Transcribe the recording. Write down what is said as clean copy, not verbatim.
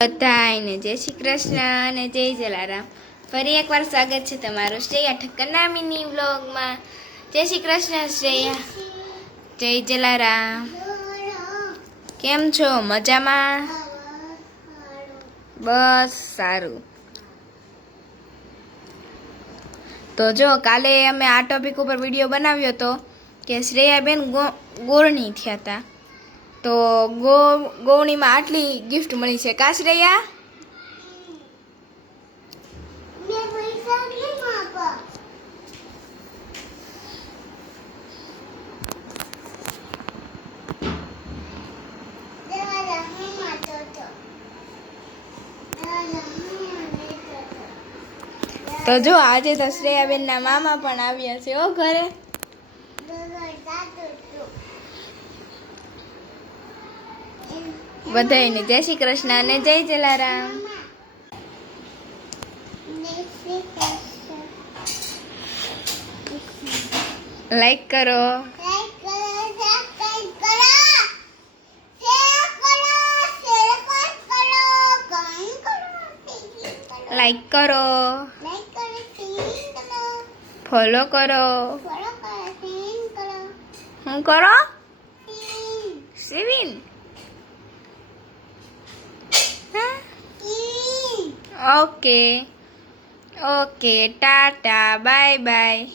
બધાને જય શ્રી કૃષ્ણ અને જય જલારામ। ફરી એકવાર સ્વાગત છે તમારું શ્રેયા ઠક્કરના મિની વ્લોગમાં। જય શ્રી કૃષ્ણ શ્રેયા, જય જલારામ। કેમ છો? મજામાં? બસ સારું। તો જો કાલે અમે આ ટોપિક ઉપર વિડીયો બનાવ્યો હતો કે શ્રેયાબેન ગોળણી થયા હતા, તો ગોવણીમાં આટલી ગિફ્ટ મળી છે કા શ્રેયા? તો જો આજે તો શ્રેયાબેનના મામા પણ આવ્યા છે ઓ ઘરે। બધાને જય શ્રી કૃષ્ણ અને જય જલારામ। લાઈક કરો, લાઈક કરો, ફોલો કરો। શું કરો? સિવિન? Okay okay, tata, bye by.